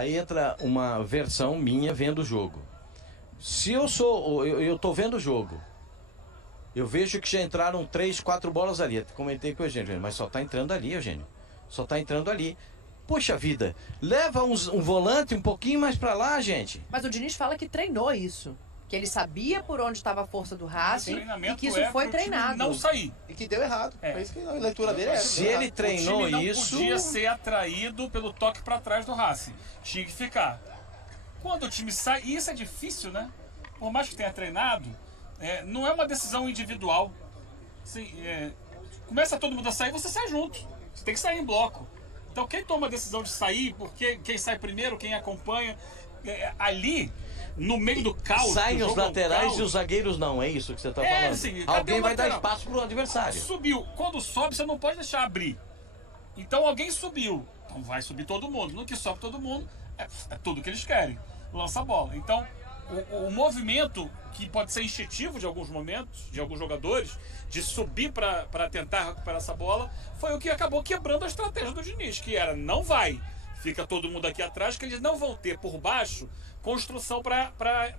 aí entra uma versão minha vendo o jogo. Se eu tô vendo o jogo, eu vejo que já entraram 3, 4 bolas ali. Comentei com o Eugênio, mas só tá entrando ali, Eugênio. Só tá entrando ali. Poxa vida, leva um volante um pouquinho mais pra lá, gente. Mas o Diniz fala que treinou isso. Que ele sabia por onde estava a força do Racing e que isso foi treinado. Não sair. E que deu errado. É isso que a leitura dele é. Se ele treinou isso... não podia ser atraído pelo toque pra trás do Racing. Tinha que ficar. Quando o time sai, e isso é difícil, né? Por mais que tenha treinado, não é uma decisão individual. Assim, começa todo mundo a sair, você sai junto. Você tem que sair em bloco. Então quem toma a decisão de sair, porque quem sai primeiro, quem acompanha, ali, no meio do caos... Saem os laterais e os zagueiros não, é isso que você está falando? Sim, alguém vai dar espaço para o adversário. Subiu. Quando sobe, você não pode deixar abrir. Então alguém subiu. Então vai subir todo mundo. No que sobe todo mundo, é tudo que eles querem. Lança a bola. Então, o movimento, que pode ser instintivo de alguns momentos, de alguns jogadores, de subir para tentar recuperar essa bola, foi o que acabou quebrando a estratégia do Diniz, que era, não vai, fica todo mundo aqui atrás, que eles não vão ter por baixo construção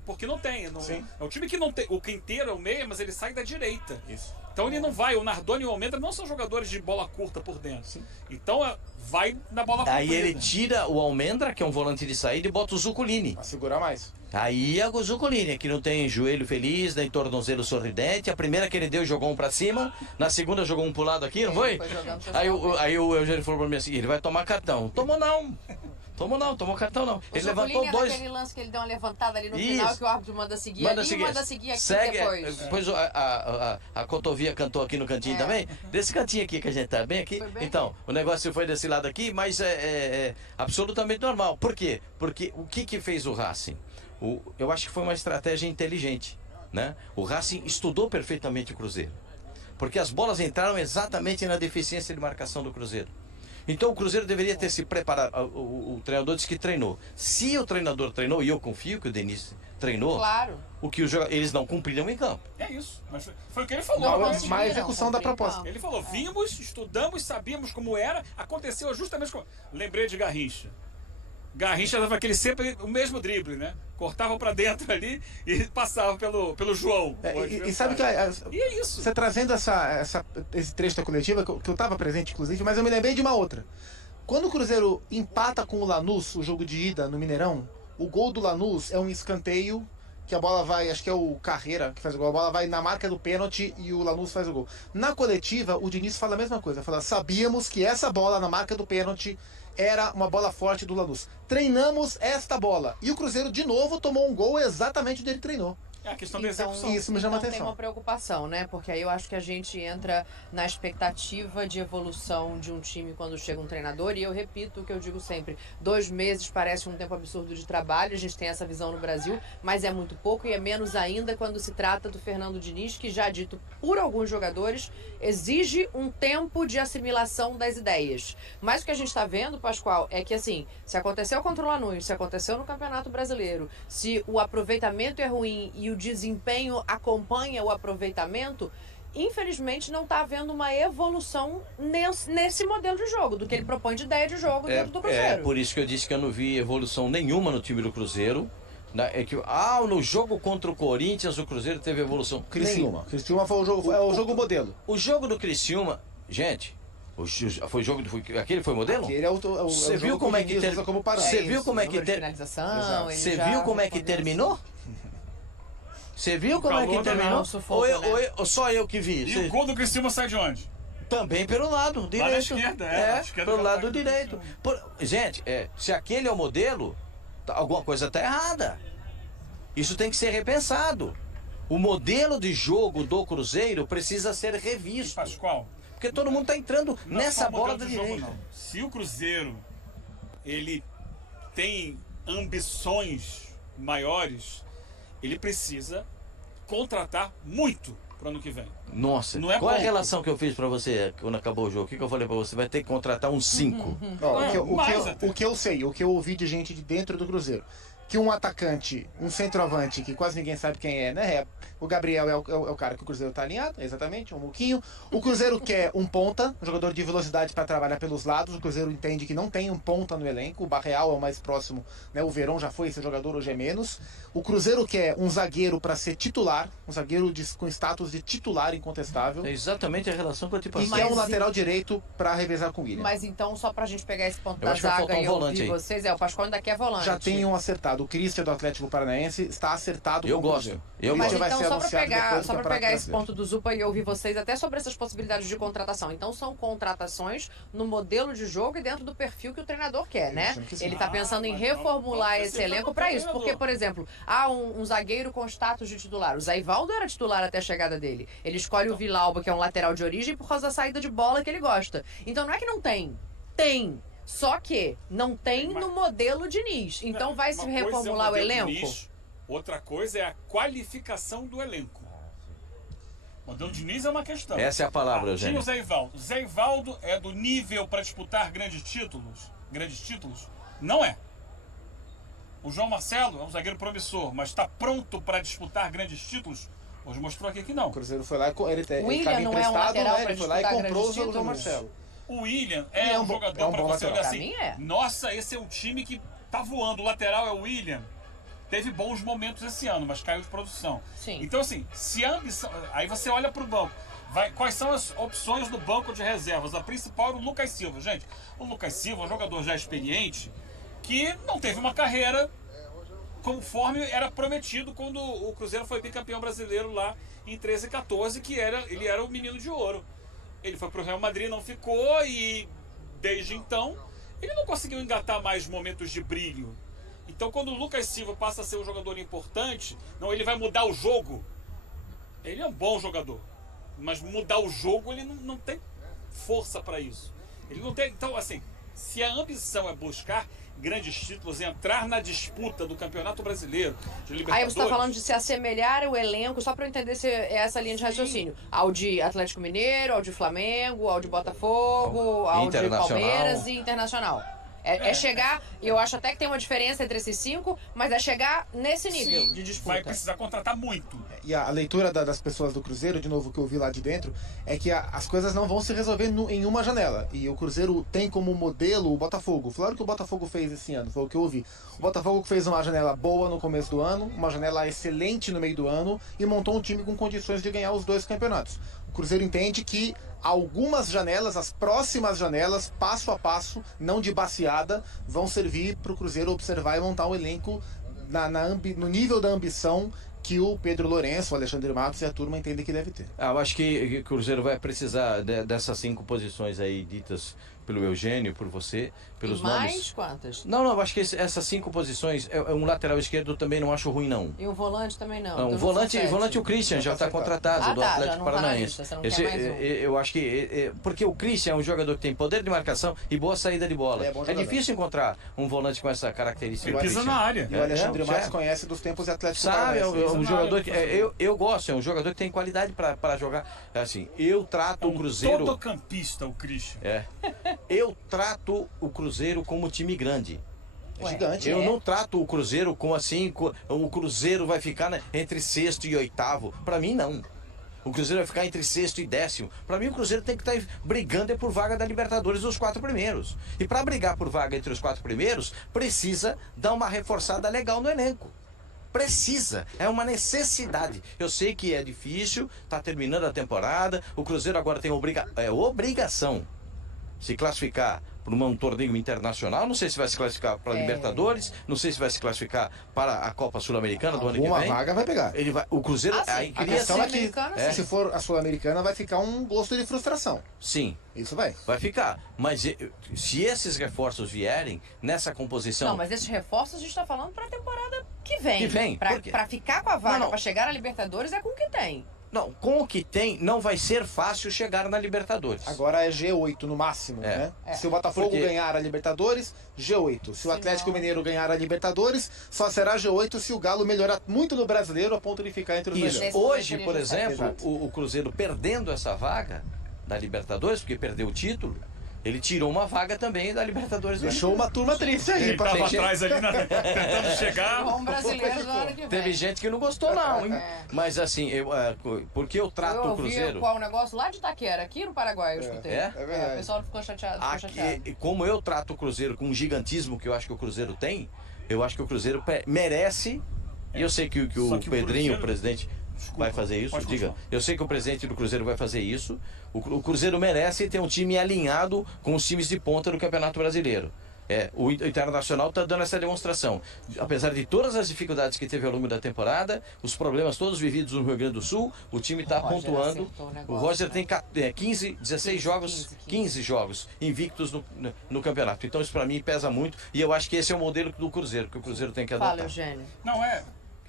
porque não tem. É um time que não tem. O Quinteiro é o meia, mas ele sai da direita. Isso. Então ele não vai. O Nardoni e o Almendra não são jogadores de bola curta por dentro. Sim. Então vai na bola curta. Aí ele tira o Almendra, que é um volante de saída, e bota o Zuculini. Pra segurar mais. Aí é o Zuculini, que não tem joelho feliz, nem tornozelo sorridente. A primeira que ele deu, jogou um pra cima. Na segunda, jogou um pro lado aqui, não foi? Aí o Eugênio falou pra mim assim: ele vai tomar cartão. Tomou não. Tomou cartão não. Ele levantou dois. Aquele lance que ele deu uma levantada ali no final, que o árbitro manda seguir manda seguir aqui segue, depois. Depois a Cotovia cantou aqui no cantinho também. Desse cantinho aqui que a gente tá bem aqui. Então, o negócio foi desse lado aqui, mas é absolutamente normal. Por quê? Porque o que fez o Racing? Eu acho que foi uma estratégia inteligente, né? O Racing estudou perfeitamente o Cruzeiro. Porque as bolas entraram exatamente na deficiência de marcação do Cruzeiro. Então o Cruzeiro deveria ter se preparado. O treinador disse que treinou. Se o treinador treinou, e eu confio que o Denis treinou, claro, eles não cumpriram em campo. É isso. Mas foi o que ele falou. Má execução da proposta. Ele falou, vimos, estudamos, sabíamos como era, aconteceu justamente como... Lembrei de Garrincha. Garrincha dava aquele sempre o mesmo drible, né? Cortava pra dentro ali e passava pelo João. E sabe que e é isso. Você trazendo esse trecho da coletiva, que eu estava presente inclusive, mas eu me lembrei de uma outra. Quando o Cruzeiro empata com o Lanús, o jogo de ida no Mineirão, o gol do Lanús é um escanteio, que a bola vai, acho que é o Carreira que faz o gol, a bola vai na marca do pênalti e o Lanús faz o gol. Na coletiva, o Diniz fala a mesma coisa, fala, sabíamos que essa bola na marca do pênalti era uma bola forte do Lanús. Treinamos esta bola. E o Cruzeiro, de novo, tomou um gol exatamente onde ele treinou. É a questão da execução. Isso me chama atenção. Tem uma preocupação, né? Porque aí eu acho que a gente entra na expectativa de evolução de um time quando chega um treinador. E eu repito o que eu digo sempre: 2 meses parece um tempo absurdo de trabalho. A gente tem essa visão no Brasil, mas é muito pouco e é menos ainda quando se trata do Fernando Diniz, que já dito por alguns jogadores, exige um tempo de assimilação das ideias. Mas o que a gente está vendo, Pascoal, é que assim, se aconteceu contra o Lanús, se aconteceu no Campeonato Brasileiro, se o aproveitamento é ruim e o desempenho acompanha o aproveitamento, infelizmente não está havendo uma evolução nesse modelo de jogo, do que ele propõe de ideia de jogo dentro do Cruzeiro. É por isso que eu disse que eu não vi evolução nenhuma no time do Cruzeiro. No jogo contra o Corinthians o Cruzeiro teve evolução. Criciúma foi o jogo modelo. O jogo do Criciúma, gente, foi jogo aquele foi modelo? Aquele você viu como é que Você viu como é que Você viu como é que terminou? Você viu como é que terminou? Ou só eu que vi? E o gol do Criciúma sai de onde? Também pelo lado direito. Lá na esquerda, pelo lado direito. Gente, se aquele é o modelo, alguma coisa está errada. Isso tem que ser repensado. O modelo de jogo do Cruzeiro precisa ser revisto. Pascoal, porque todo mundo está entrando nessa bola da direita. Se o Cruzeiro ele tem ambições maiores, ele precisa contratar muito para o ano que vem. Nossa, qual é a relação que eu fiz para você quando acabou o jogo? O que eu falei para você? Vai ter que contratar uns 5. O que eu sei, o que eu ouvi de gente de dentro do Cruzeiro, que um atacante, um centroavante, que quase ninguém sabe quem é, né? O Gabriel é o cara que o Cruzeiro tá alinhado, exatamente, um muquinho. O Cruzeiro quer um ponta, um jogador de velocidade para trabalhar pelos lados. O Cruzeiro entende que não tem um ponta no elenco. O Barreal é o mais próximo, né? O Verón já foi esse jogador, hoje é menos. O Cruzeiro quer um zagueiro para ser titular, um zagueiro com status de titular incontestável. É exatamente a relação que eu te E passei. quer um lateral direito para revezar com o William. Mas então, só pra gente pegar esse ponto Eu da acho que vai zaga faltar um e volante ouvir aí. vocês, o Pascoal ainda quer volante. Já tem um acertado. O Christian do Atlético Paranaense está acertado Eu com o gosto. Cruzeiro. Eu O Mas Christian vai então, ser só pra anunciado pegar, depois do só pra Campeonato pegar esse Brasileiro. ponto do Zupa e ouvir vocês até sobre essas possibilidades de contratação. Então, são contratações no modelo de jogo e dentro do perfil que o treinador quer, né? Imagino que sim. Ele tá pensando em mas reformular vamos esse ver se elenco vai para pro isso. Porque, treinador. por exemplo, há um zagueiro com status de titular. O Zé Ivaldo era titular até a chegada dele. Ele escolhe o Villalba, que é um lateral de origem, por causa da saída de bola que ele gosta. Então, não é que não tem. Tem. Só que não tem Mas- no modelo Diniz. Então, Não, vai se uma coisa é reformular o modelo elenco? Diniz, outra coisa é a qualificação do elenco. O modelo Diniz é uma questão. Essa é a palavra, Tinha Eugênio. o Zé Ivaldo. Zé Ivaldo é do nível para disputar grandes títulos? Grandes títulos? Não é. O João Marcelo é um zagueiro promissor, mas está pronto para disputar grandes títulos? Hoje mostrou aqui que não. O Cruzeiro foi lá e ele William estava não é um emprestado, lateral né? pra Ele foi lá e disputar comprou o grandes João títulos? Marcelo. O William Ele é é um um bom- jogador é um para bom você lateral. olhar Pra assim. mim é. Nossa, esse é um time que tá voando. O lateral é o William. Teve bons momentos esse ano, mas caiu de produção. Sim. Então, assim, se a ambição. Aí você olha pro banco. Quais são as opções do banco de reservas? A principal era o Lucas Silva. Gente, o Lucas Silva é um jogador já experiente que não teve uma carreira conforme era prometido quando o Cruzeiro foi bicampeão brasileiro lá em 13 e 14, que ele era o menino de ouro. Ele foi pro Real Madrid, não ficou e desde então ele não conseguiu engatar mais momentos de brilho. Então quando o Lucas Silva passa a ser um jogador importante, não, ele vai mudar o jogo. Ele é um bom jogador, mas mudar o jogo ele não tem força para isso. Ele não tem, então assim, se a ambição é buscar grandes títulos, entrar na disputa do Campeonato Brasileiro, de Aí Libertadores. você está falando de se assemelhar o elenco, só para eu entender se é essa linha de raciocínio. Ao de Atlético Mineiro, ao de Flamengo, ao de Botafogo, ao de Internacional. Palmeiras e Internacional. É chegar, eu acho até que tem uma diferença entre esses 5, mas é chegar nesse nível Sim, de disputa. vai precisar contratar muito. E a leitura das pessoas do Cruzeiro, de novo, que eu vi lá de dentro, é que as coisas não vão se resolver em uma janela. E o Cruzeiro tem como modelo o Botafogo. Falaram que o Botafogo fez esse ano, foi o que eu ouvi. O Botafogo fez uma janela boa no começo do ano, uma janela excelente no meio do ano e montou um time com condições de ganhar os 2 campeonatos. O Cruzeiro entende que algumas janelas, as próximas janelas, passo a passo, não de baseada, vão servir para o Cruzeiro observar e montar um elenco no nível da ambição que o Pedro Lourenço, o Alexandre Matos e a turma entendem que deve ter. Eu acho que o Cruzeiro vai precisar dessas 5 posições aí ditas pelo Eugênio, por você, pelos E mais nomes. quantas? Não, eu acho que essas 5 posições, um lateral esquerdo também não acho ruim, não. E um volante também não. Não, então o volante, são 7. volante o Christian já está contratado Ah, do tá, já Atlético não tá na Paranaense. lista, você não quer mais um. Eu acho que porque o Christian é um jogador que tem poder de marcação e boa saída de bola. Ele é bom jogador. difícil encontrar um volante com essa característica. Ele do pisa Christian. na área. E o Alexandre já Matos é. conhece dos tempos de Atlético Sabe, é Paranaense. um na jogador área, que professor. eu gosto, é um jogador que tem qualidade para jogar. Assim, eu trato o Cruzeiro. Todo campista, o Christian. Eu trato o Cruzeiro como time grande. É gigante. Eu É. não trato o Cruzeiro como assim, o Cruzeiro vai ficar entre 6º e 8º. Para mim, não. O Cruzeiro vai ficar entre 6º e 10º. Para mim, o Cruzeiro tem que estar brigando por vaga da Libertadores dos 4 primeiros. E para brigar por vaga entre os 4 primeiros, precisa dar uma reforçada legal no elenco. Precisa, é uma necessidade. Eu sei que é difícil, está terminando a temporada. O Cruzeiro agora tem obrigação se classificar para um torneio internacional. Não sei se vai se classificar para a Libertadores, não sei se vai se classificar para a Copa Sul-Americana do ano que Alguma vem. vaga vai pegar. Ele vai, o Cruzeiro Ah, sim. aí A cria questão é que, Sul-Americana, se for a Sul-Americana, vai ficar um gosto de frustração. sim, Isso vai. vai ficar. Mas se esses reforços vierem nessa composição, Não, mas esses reforços a gente tá falando pra temporada que vem. Que vem, Pra, por quê? pra ficar com a vaga, Não, não. pra chegar na Libertadores, é com o que tem. não, com o que tem, não vai ser fácil chegar na Libertadores. Agora é G8 no máximo, É. né? É. Se o Botafogo Porque- ganhar a Libertadores, G8. Se o Atlético não. Mineiro ganhar a Libertadores, só será G8 se o Galo melhorar muito no Brasileiro a ponto de ficar entre os Isso. melhores. Nesse momento Hoje, ele por já exemplo, Exato. o Cruzeiro perdendo essa vaga da Libertadores, porque perdeu o título, ele tirou uma vaga também da Libertadores. do ano Deixou uma turma triste aí. Ele pra tava gente. atrás ali, tentando chegar. Vamos brasileiro na hora que vem. Teve gente que não gostou, não, hein? Mas assim, porque eu trato Eu o ouvi Cruzeiro. qual negócio lá de Itaquera, aqui no Paraguai, eu escutei. É? É verdade. O pessoal ficou chateado. Ficou chateado. Como eu trato o Cruzeiro com o gigantismo que eu acho que o Cruzeiro tem, eu acho que o Cruzeiro merece. E eu sei que Só o que o Pedrinho, Cruzeiro- o presidente, vai fazer isso. pode Diga, continuar. eu sei que o presidente do Cruzeiro vai fazer isso. O Cruzeiro merece ter um time alinhado com os times de ponta do Campeonato Brasileiro. O Internacional está dando essa demonstração. Apesar de todas as dificuldades que teve ao longo da temporada, os problemas todos vividos no Rio Grande do Sul, o time está O Roger pontuando. acertou o O negócio, Roger né? tem 16 jogos, 15 jogos invictos no campeonato. Então isso para mim pesa muito e eu acho que esse é o modelo do Cruzeiro, que o Cruzeiro tem que Fala, adotar. Eugênio. Não, é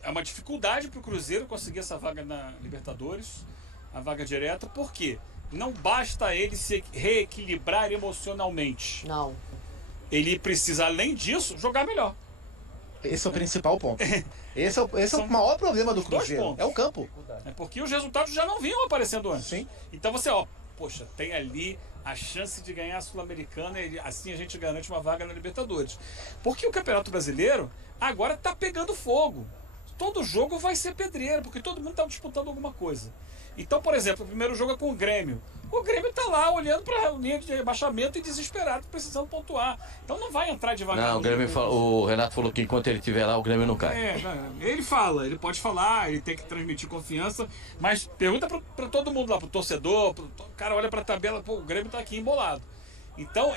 uma dificuldade pro Cruzeiro conseguir essa vaga na Libertadores, a vaga direta, porque não basta ele se reequilibrar emocionalmente. Não. Ele precisa, além disso, jogar melhor. Esse é o principal ponto. Esse é o maior problema do Os dois Cruzeiro. pontos. É o campo. Porque os resultados já não vinham aparecendo antes. Sim. Então você, poxa, tem ali a chance de ganhar a Sul-Americana e assim a gente garante uma vaga na Libertadores. Porque o Campeonato Brasileiro agora tá pegando fogo. Todo jogo vai ser pedreira, porque todo mundo tá disputando alguma coisa. Então, por exemplo, o primeiro jogo é com o Grêmio. O Grêmio tá lá olhando para a linha de rebaixamento e desesperado, precisando pontuar. Então não vai entrar devagar. Não, o Renato falou que enquanto ele estiver lá, o Grêmio não cai. Ele fala, ele pode falar, ele tem que transmitir confiança, mas pergunta para todo mundo lá, pro torcedor, o cara olha para a tabela, pô, o Grêmio tá aqui embolado. Então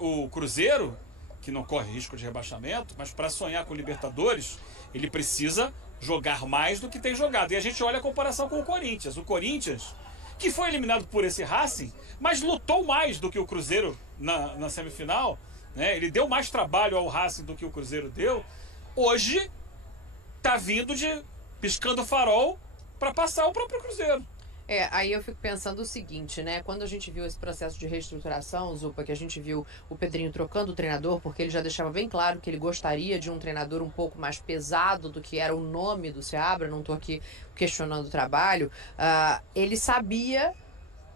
o Cruzeiro, que não corre risco de rebaixamento, mas para sonhar com Libertadores, ele precisa jogar mais do que tem jogado. E a gente olha a comparação com o Corinthians. O Corinthians, que foi eliminado por esse Racing, mas lutou mais do que o Cruzeiro na semifinal, né? Ele deu mais trabalho ao Racing do que o Cruzeiro deu. Hoje tá vindo piscando o farol para passar o próprio Cruzeiro. Aí eu fico pensando o seguinte, né? Quando a gente viu esse processo de reestruturação, Zupa, que a gente viu o Pedrinho trocando o treinador, porque ele já deixava bem claro que ele gostaria de um treinador um pouco mais pesado do que era o nome do Seabra, não estou aqui questionando o trabalho, ele sabia,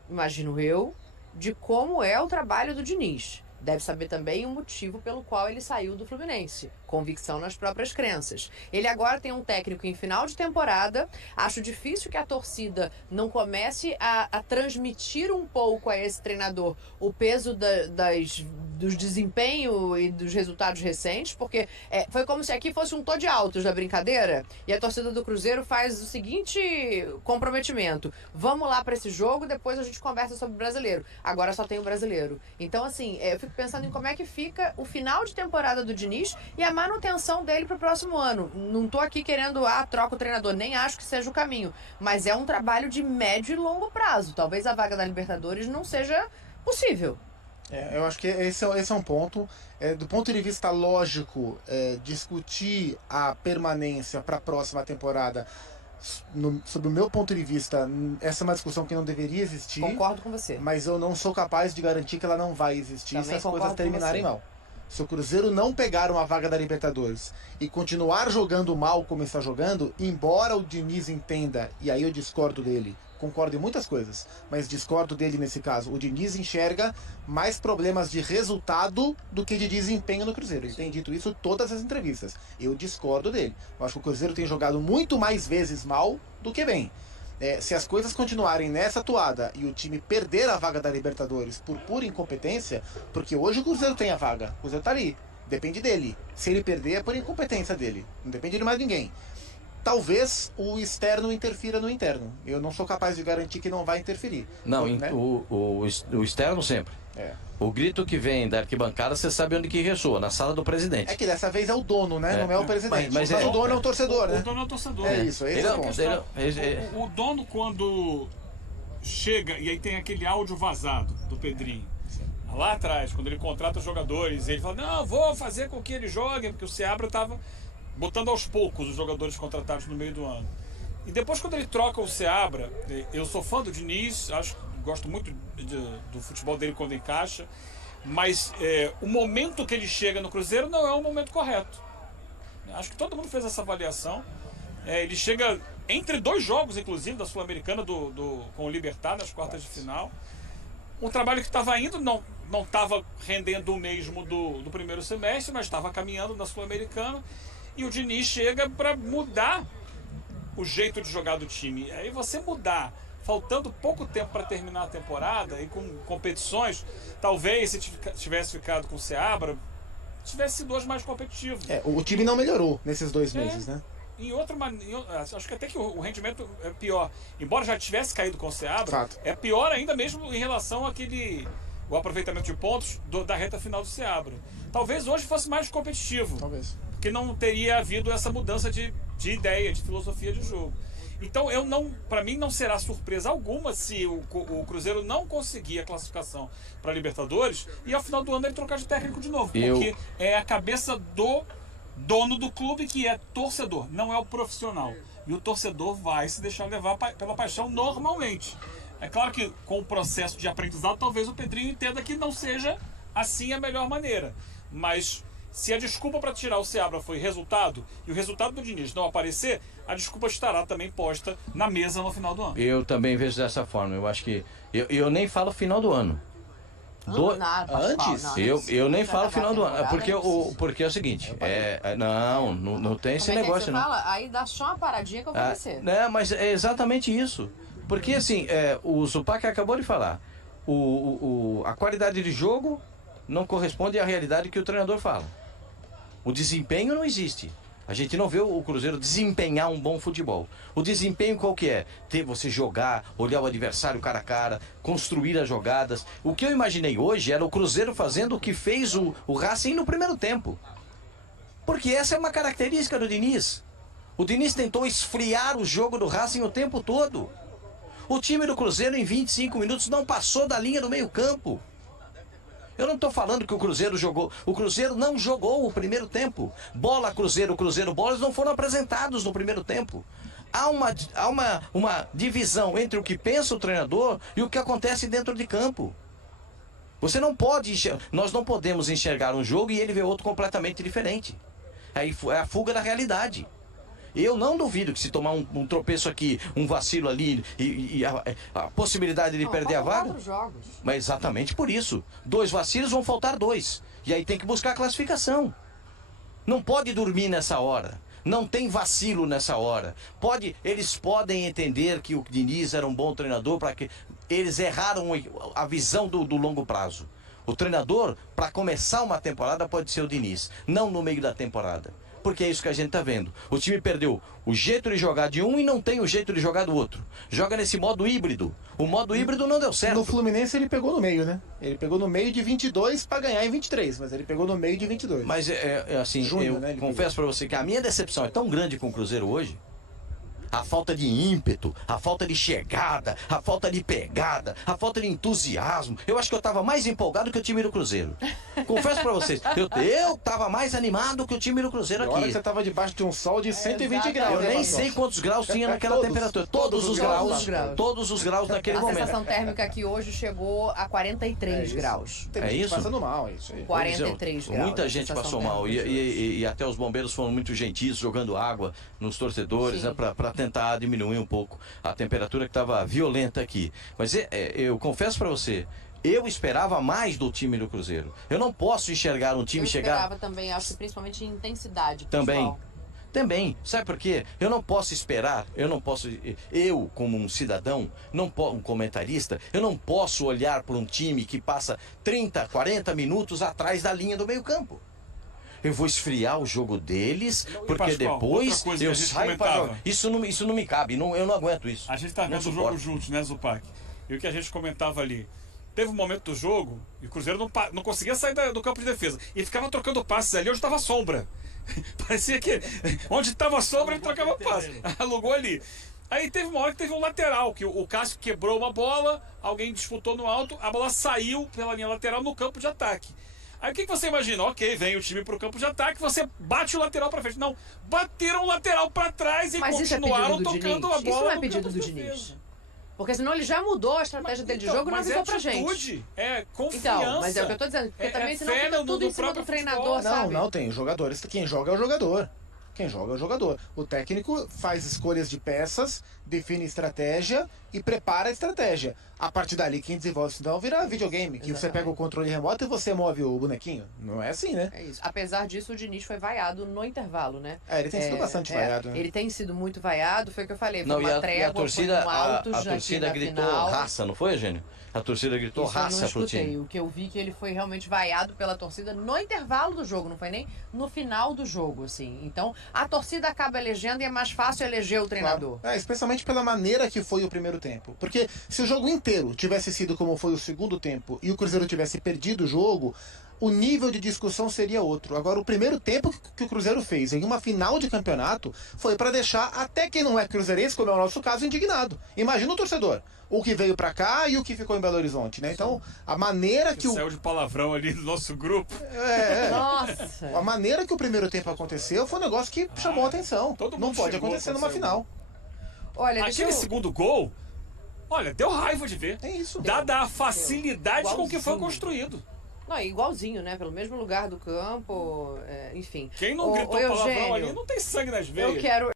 imagino eu, de como é o trabalho do Diniz. Deve saber também o motivo pelo qual ele saiu do Fluminense. Convicção nas próprias crenças. Ele agora tem um técnico em final de temporada. Acho difícil que a torcida não comece a transmitir um pouco a esse treinador o peso dos desempenhos e dos resultados recentes, porque foi como se aqui fosse um tô de altos da brincadeira e a torcida do Cruzeiro faz o seguinte comprometimento: vamos lá para esse jogo, depois a gente conversa sobre o brasileiro. Agora só tem o brasileiro. Então, assim, eu fico pensando em como é que fica o final de temporada do Diniz e a manutenção dele para o próximo ano. Não tô aqui querendo, troca o treinador, nem acho que seja o caminho, mas é um trabalho de médio e longo prazo. Talvez a vaga da Libertadores não seja possível. Eu acho que esse é um ponto. Do ponto de vista lógico, discutir a permanência para a próxima temporada, sob o meu ponto de vista, essa é uma discussão que não deveria existir. Concordo com você. Mas eu não sou capaz de garantir que ela não vai existir Também se as concordo coisas com terminarem você. mal. Se o Cruzeiro não pegar uma vaga da Libertadores e continuar jogando mal como está jogando, embora o Diniz entenda, e aí eu discordo dele, concordo em muitas coisas, mas discordo dele nesse caso, o Diniz enxerga mais problemas de resultado do que de desempenho no Cruzeiro. Ele tem dito isso em todas as entrevistas. Eu discordo dele. Eu acho que o Cruzeiro tem jogado muito mais vezes mal do que bem. Se as coisas continuarem nessa toada e o time perder a vaga da Libertadores por pura incompetência, porque hoje o Cruzeiro tem a vaga, o Cruzeiro tá ali, depende dele. Se ele perder é por incompetência dele, não depende de mais ninguém. Talvez o externo interfira no interno. Eu não sou capaz de garantir que não vai interferir. Não, né? o externo sempre. O grito que vem da arquibancada, você sabe onde que ressoa, na sala do presidente. É que dessa vez é o dono, né? Não é o presidente. Mas o dono é o torcedor, né? O dono é o torcedor. É isso, esse é o ponto. O dono, quando chega, e aí tem aquele áudio vazado do Pedrinho, lá atrás, quando ele contrata os jogadores, ele fala, não, vou fazer com que eles joguem, porque o Seabra estava botando aos poucos os jogadores contratados no meio do ano. E depois, quando ele troca o Seabra, eu sou fã do Diniz, gosto muito do futebol dele quando encaixa, mas o momento que ele chega no Cruzeiro não é o momento correto. Acho que todo mundo fez essa avaliação. Ele chega entre dois jogos, inclusive, da Sul-Americana com o Libertad nas quartas de final. Um trabalho que estava indo, não estava rendendo o mesmo do primeiro semestre, mas estava caminhando na Sul-Americana. E o Diniz chega para mudar o jeito de jogar do time. Aí você mudar, faltando pouco tempo para terminar a temporada e com competições, talvez se tivesse ficado com o Seabra, tivesse sido hoje mais competitivo. O time não melhorou nesses 2 meses, né? Acho que até que o rendimento é pior. Embora já tivesse caído com o Seabra, Fato. é pior ainda mesmo em relação o aproveitamento de pontos da reta final do Seabra. Talvez hoje fosse mais competitivo. Talvez. Porque não teria havido essa mudança de ideia, de filosofia de jogo. Então, para mim não será surpresa alguma se o Cruzeiro não conseguir a classificação para Libertadores e ao final do ano ele trocar de técnico de novo. Porque é a cabeça do dono do clube, que é torcedor, não é o profissional. E o torcedor vai se deixar levar pela paixão normalmente. É claro que com o processo de aprendizado, talvez o Pedrinho entenda que não seja assim a melhor maneira. Mas se a desculpa para tirar o Seabra foi resultado, e o resultado do Diniz não aparecer, a desculpa estará também posta na mesa no final do ano. Eu também vejo dessa forma. Eu acho que... Eu nem falo final do ano. Antes? Eu nem falo final do ano. Porque é o seguinte, não tem esse negócio, não. Fala? Aí dá só uma paradinha que eu vou descer. Mas é exatamente isso. Porque assim, o Zupac acabou de falar, a qualidade de jogo não corresponde à realidade que o treinador fala. O desempenho não existe. A gente não vê o Cruzeiro desempenhar um bom futebol. O desempenho qual que é? Você jogar, olhar o adversário cara a cara, construir as jogadas. O que eu imaginei hoje era o Cruzeiro fazendo o que fez o Racing no primeiro tempo. Porque essa é uma característica do Diniz. O Diniz tentou esfriar o jogo do Racing o tempo todo. O time do Cruzeiro em 25 minutos não passou da linha do meio-campo. Eu não estou falando que o Cruzeiro jogou. O Cruzeiro não jogou o primeiro tempo. Bola Cruzeiro, bola, eles não foram apresentados no primeiro tempo. Há uma divisão entre o que pensa o treinador e o que acontece dentro de campo. Você não pode nós não podemos enxergar um jogo e ele ver outro completamente diferente. Aí é a fuga da realidade. Eu não duvido que se tomar um tropeço aqui, um vacilo ali e a possibilidade de perder a vaga. Mas exatamente por isso. 2 vacilos, vão faltar 2. E aí tem que buscar a classificação. Não pode dormir nessa hora. Não tem vacilo nessa hora. Eles podem entender que o Diniz era um bom treinador, para que eles erraram a visão do longo prazo. O treinador, para começar uma temporada, pode ser o Diniz, não no meio da temporada. Porque é isso que a gente está vendo. O time perdeu o jeito de jogar de um e não tem o jeito de jogar do outro. Joga nesse modo híbrido. O modo híbrido não deu certo. No Fluminense ele pegou no meio, né? Ele pegou no meio de 22 para ganhar em 23, mas ele pegou no meio de 22. Mas assim, Júnior, eu né, confesso para você que a minha decepção é tão grande com o Cruzeiro hoje. A falta de ímpeto, a falta de chegada, a falta de pegada, a falta de entusiasmo. Eu acho que eu estava mais empolgado que o time do Cruzeiro. Confesso pra vocês, eu estava mais animado que o time do Cruzeiro aqui. Agora que você estava debaixo de um sol de 120 graus. Eu né, nem Marcos? sei quantos graus tinha naquela temperatura. Todos os graus naquele A momento. sensação térmica aqui hoje chegou a 43 isso. graus. Tem É gente isso? passando mal, é isso aí. 43 graus. Muita a gente sensação passou mal térmica. e até os bombeiros foram muito gentis, jogando água nos torcedores, né, para tentar diminuir um pouco a temperatura que estava violenta aqui. Mas eu confesso para você, eu esperava mais do time do Cruzeiro. Eu não posso enxergar um time chegar... Eu esperava também, acho que principalmente em intensidade. Também. Sabe por quê? Eu não posso esperar, eu como um cidadão, um comentarista, eu não posso olhar para um time que passa 30, 40 minutos atrás da linha do meio campo. Eu vou esfriar o jogo deles, porque Pascoal, depois outra coisa que eu a gente saio para comentava. jogar. Isso não me cabe, eu não aguento isso. A gente está Não vendo o suporto. jogo juntos, né, Zupac? E o que a gente comentava ali. Teve um momento do jogo e o Cruzeiro não conseguia sair do campo de defesa. E ficava trocando passes ali onde estava sombra. Parecia que onde estava sombra ele trocava passe. Alugou ali. Aí teve uma hora que teve um lateral, que o Cássio quebrou uma bola, alguém disputou no alto, a bola saiu pela linha lateral no campo de ataque. Aí o que você imagina? Ok, vem o time pro campo de ataque, você bate o lateral pra frente. Não, bateram o lateral pra trás e Mas continuaram isso é pedido do tocando a Diniz. bola. Isso não é no pedido campo do de Diniz. defesa. Porque senão ele já mudou a estratégia dele de jogo e não avisou pra gente. Atitude, é confiança. Então, mas é o que eu tô dizendo. Porque também senão fé fica no tudo em cima próprio do treinador, futebol. Não, sabe? não, tem jogadores. Quem joga é o jogador. Quem joga é o jogador. O técnico faz escolhas de peças, define estratégia e prepara a estratégia. A partir dali, quem desenvolve isso não vira videogame, que você pega o controle remoto e você move o bonequinho. Não é assim, né? É isso. Apesar disso, o Diniz foi vaiado no intervalo, né? Ele tem sido bastante vaiado. Né? Ele tem sido muito vaiado, foi o que eu falei. Foi Não, uma trégua, a torcida, foi um alto a torcida gritou final. raça, não foi, Eugênio? A torcida gritou Isso eu não raça pro escutei. time. O que eu vi que ele foi realmente vaiado pela torcida no intervalo do jogo, não foi nem no final do jogo, assim. Então, a torcida acaba elegendo e é mais fácil eleger o treinador. Claro. Especialmente pela maneira que foi o primeiro tempo. Porque se o jogo inteiro tivesse sido como foi o segundo tempo e o Cruzeiro tivesse perdido o jogo, o nível de discussão seria outro. Agora, o primeiro tempo que o Cruzeiro fez em uma final de campeonato foi para deixar até quem não é cruzeirense, como é o nosso caso, indignado. Imagina o torcedor. O que veio para cá e o que ficou em Belo Horizonte, né? Então, a maneira que o... Saiu de palavrão ali no nosso grupo. Nossa! A maneira que o primeiro tempo aconteceu foi um negócio que chamou a atenção. Todo Não mundo pode chegou acontecer quando numa saiu. final. Olha, deixa Aquele eu... segundo gol, olha, deu raiva de ver. É isso. Dada a facilidade com que foi Igualzinho. construído. Não, é igualzinho, né? Pelo mesmo lugar do campo, enfim. Quem não gritou palavrão ali não tem sangue nas veias. Eu quero...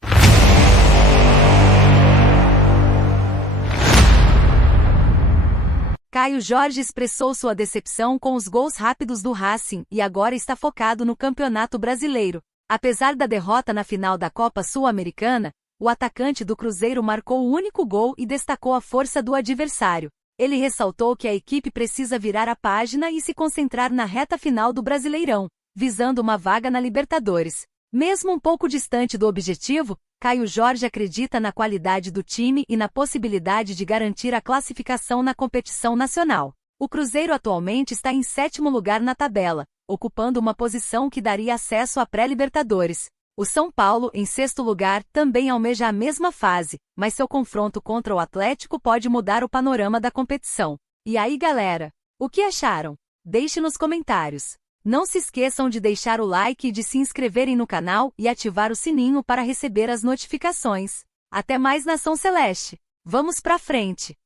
Caio Jorge expressou sua decepção com os gols rápidos do Racing e agora está focado no Campeonato Brasileiro. Apesar da derrota na final da Copa Sul-Americana, o atacante do Cruzeiro marcou o único gol e destacou a força do adversário. Ele ressaltou que a equipe precisa virar a página e se concentrar na reta final do Brasileirão, visando uma vaga na Libertadores. Mesmo um pouco distante do objetivo, Caio Jorge acredita na qualidade do time e na possibilidade de garantir a classificação na competição nacional. O Cruzeiro atualmente está em 7º lugar na tabela, ocupando uma posição que daria acesso à pré-Libertadores. O São Paulo, em 6º lugar, também almeja a mesma fase, mas seu confronto contra o Atlético pode mudar o panorama da competição. E aí, galera? O que acharam? Deixe nos comentários. Não se esqueçam de deixar o like e de se inscreverem no canal e ativar o sininho para receber as notificações. Até mais, Nação Celeste! Vamos pra frente!